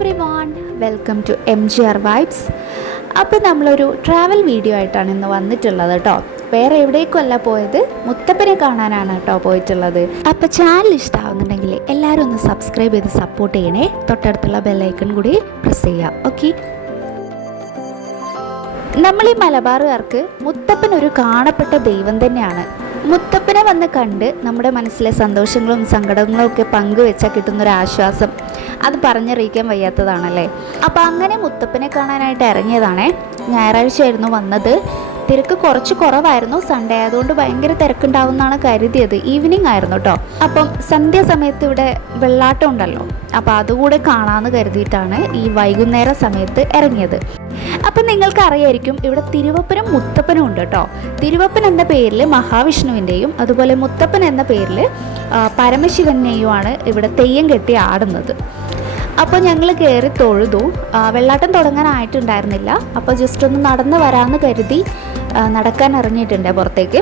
Everyone, welcome to MGR vibes. അപ്പോൾ നമ്മളൊരു travel video ആയിട്ടാണ് ഇന്ന് വന്നിട്ടുള്ളത് കേട്ടോ. വേറെ എവിടേക്കുമല്ല പോയത്, മുത്തപ്പനെ കാണാനാണ് കേട്ടോ പോയിട്ടുള്ളത്. അപ്പോൾ ചാനൽ ഇഷ്ടമാവുന്നുണ്ടെങ്കിൽ എല്ലാവരും ഒന്ന് സബ്സ്ക്രൈബ് ചെയ്ത് സപ്പോർട്ട് ചെയ്യണേ. തൊട്ടടുത്തുള്ള ബെല്ലൈക്കൺ കൂടി പ്രസ് ചെയ്യാം. ഓക്കെ, നമ്മൾ ഈ മലബാറുകാർക്ക് മുത്തപ്പൻ ഒരു കാണപ്പെട്ട ദൈവം തന്നെയാണ്. മുത്തപ്പനെ വന്ന് കണ്ട് നമ്മുടെ മനസ്സിലെ സന്തോഷങ്ങളും സങ്കടങ്ങളും ഒക്കെ പങ്കുവെച്ചാൽ കിട്ടുന്നൊരാശ്വാസം അത് പറഞ്ഞറിയിക്കാൻ വയ്യാത്തതാണല്ലേ. അപ്പോൾ അങ്ങനെ മുത്തപ്പനെ കാണാനായിട്ട് ഇറങ്ങിയതാണേ. ഞായറാഴ്ചയായിരുന്നു വന്നത്. തിരക്ക് കുറച്ച് കുറവായിരുന്നു. സൺഡേ ആയതുകൊണ്ട് ഭയങ്കര തിരക്കുണ്ടാവുമെന്നാണ് കരുതിയത്. ഈവനിങ് ആയിരുന്നു കേട്ടോ. അപ്പം സന്ധ്യാസമയത്ത് ഇവിടെ വെള്ളാട്ടം ഉണ്ടല്ലോ, അപ്പോൾ അതുകൂടെ കാണാമെന്ന് കരുതിയിട്ടാണ് ഈ വൈകുന്നേര സമയത്ത് ഇറങ്ങിയത്. അപ്പം നിങ്ങൾക്ക് അറിയായിരിക്കും, ഇവിടെ തിരുവപ്പനും മുത്തപ്പനും ഉണ്ട് കേട്ടോ. തിരുവപ്പൻ എന്ന പേരിൽ മഹാവിഷ്ണുവിൻ്റെയും അതുപോലെ മുത്തപ്പൻ എന്ന പേരിൽ പരമശിവനെയുമാണ് ഇവിടെ തെയ്യം കെട്ടി ആടുന്നത്. അപ്പോൾ ഞങ്ങൾ കയറി തൊഴുതു. വെള്ളാട്ടം തുടങ്ങാനായിട്ടുണ്ടായിരുന്നില്ല. അപ്പോൾ ജസ്റ്റ് ഒന്ന് നടന്ന് വരാമെന്ന് കരുതി നടക്കാൻ ഇറങ്ങിയിട്ടുണ്ട് പുറത്തേക്ക്.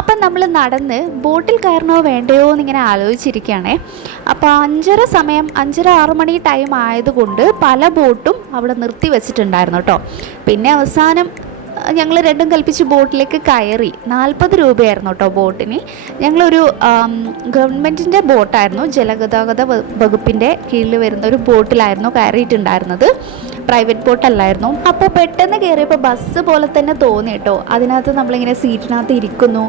അപ്പം നമ്മൾ നടന്ന് ബോട്ടിൽ കയറണോ വേണ്ടയോ എന്നിങ്ങനെ ആലോചിച്ചിരിക്കുകയാണേ. അപ്പോൾ 5:30-6 മണി ടൈം ആയതുകൊണ്ട് പല ബോട്ടും അവിടെ നിർത്തി വെച്ചിട്ടുണ്ടായിരുന്നു കേട്ടോ. പിന്നെ അവസാനം ഞങ്ങൾ രണ്ടും കൽപ്പിച്ച് ബോട്ടിലേക്ക് കയറി. 40 രൂപയായിരുന്നു കേട്ടോ ബോട്ടിന്. ഞങ്ങളൊരു ഗവൺമെൻറ്റിൻ്റെ ബോട്ടായിരുന്നു, ജലഗതാഗത വകുപ്പിൻ്റെ കീഴിൽ വരുന്ന ഒരു ബോട്ടിലായിരുന്നു കയറിയിട്ടുണ്ടായിരുന്നത്. പ്രൈവറ്റ് ബോട്ടല്ലായിരുന്നു. അപ്പോൾ പെട്ടെന്ന് കയറിയപ്പോൾ ബസ് പോലെ തന്നെ തോന്നി കേട്ടോ. അതിനകത്ത് നമ്മളിങ്ങനെ സീറ്റിനകത്ത് ഇരിക്കുന്നു,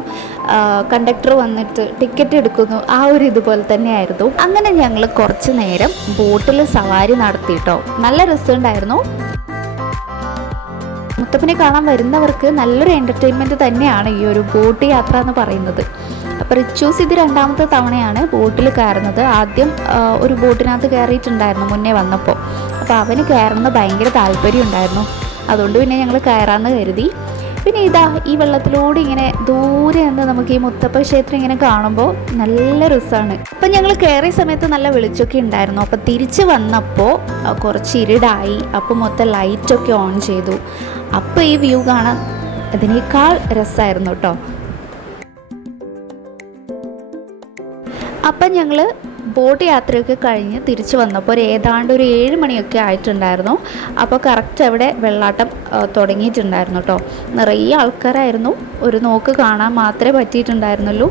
കണ്ടക്ടർ വന്നിട്ട് ടിക്കറ്റ് എടുക്കുന്നു, ആ ഒരു ഇതുപോലെ തന്നെയായിരുന്നു. അങ്ങനെ ഞങ്ങൾ കുറച്ച് നേരം ബോട്ടിൽ സവാരി നടത്തി കേട്ടോ. നല്ല രസമുണ്ടായിരുന്നു. മുത്തപ്പനെ കാണാൻ വരുന്നവർക്ക് നല്ലൊരു എൻ്റർടൈൻമെൻറ്റ് തന്നെയാണ് ഈ ഒരു ബോട്ട് യാത്ര എന്ന് പറയുന്നത്. അപ്പോൾ റിച്ചൂസ് ഇത് 2ാമത്തെ തവണയാണ് ബോട്ടിൽ കയറുന്നത്. ആദ്യം ഒരു ബോട്ടിനകത്ത് കയറിയിട്ടുണ്ടായിരുന്നു മുന്നേ വന്നപ്പോൾ. അപ്പോൾ അവന് കയറുന്നത് ഭയങ്കര താല്പര്യം ഉണ്ടായിരുന്നു. അതുകൊണ്ട് പിന്നെ ഞങ്ങൾ കയറാമെന്ന് കരുതി. പിന്നെ ഇതാ ഈ വെള്ളത്തിലൂടെ ഇങ്ങനെ ദൂരെ നിന്ന് നമുക്ക് ഈ മുത്തപ്പ ക്ഷേത്രം ഇങ്ങനെ കാണുമ്പോൾ നല്ല രസമാണ്. അപ്പം ഞങ്ങൾ കയറിയ സമയത്ത് നല്ല വെളിച്ചമൊക്കെ ഉണ്ടായിരുന്നു. അപ്പോൾ തിരിച്ച് വന്നപ്പോൾ കുറച്ച് ഇരുടായി. അപ്പോൾ മൊത്തം ലൈറ്റൊക്കെ ഓൺ ചെയ്തു. അപ്പോൾ ഈ വ്യൂ കാണാൻ അതിനേക്കാൾ രസമായിരുന്നു കേട്ടോ. അപ്പം ഞങ്ങൾ ബോട്ട് യാത്രയൊക്കെ കഴിഞ്ഞ് തിരിച്ച് വന്നപ്പോൾ ഏതാണ്ട് ഒരു 7 മണിയൊക്കെ ആയിട്ടുണ്ടായിരുന്നു. അപ്പോൾ കറക്റ്റ് അവിടെ വെള്ളാട്ടം തുടങ്ങിയിട്ടുണ്ടായിരുന്നു കേട്ടോ. നിറയെ ആൾക്കാരായിരുന്നു. ഒരു നോക്ക് കാണാൻ മാത്രമേ പറ്റിയിട്ടുണ്ടായിരുന്നുള്ളൂ.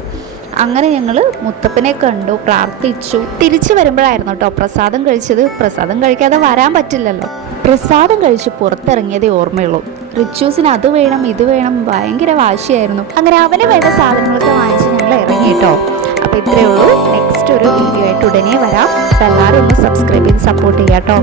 അങ്ങനെ ഞങ്ങൾ മുത്തപ്പനെ കണ്ടു, പ്രാർത്ഥിച്ചു. തിരിച്ചു വരുമ്പോഴായിരുന്നു കേട്ടോ പ്രസാദം കഴിച്ചത്. പ്രസാദം കഴിക്കാതെ വരാൻ പറ്റില്ലല്ലോ. പ്രസാദം കഴിച്ച് പുറത്തിറങ്ങിയതേ ഓർമ്മയുള്ളൂ. റിച്ചൂസിന് അത് വേണം ഇത് വേണം ഭയങ്കര വാശിയായിരുന്നു. അങ്ങനെ അവന് വേണ്ട സാധനങ്ങളൊക്കെ വാങ്ങിച്ച് ഞങ്ങൾ ഇറങ്ങി കേട്ടോ. അപ്പോൾ ഇത്രയേ ഉള്ളൂ. നെക്സ്റ്റ് ഒരു വീഡിയോ ആയിട്ട് ഉടനെ വരാം. അപ്പോൾ എല്ലാവരും ഒന്ന് സബ്സ്ക്രൈബ് ചെയ്ത് സപ്പോർട്ട് ചെയ്യാം കേട്ടോ.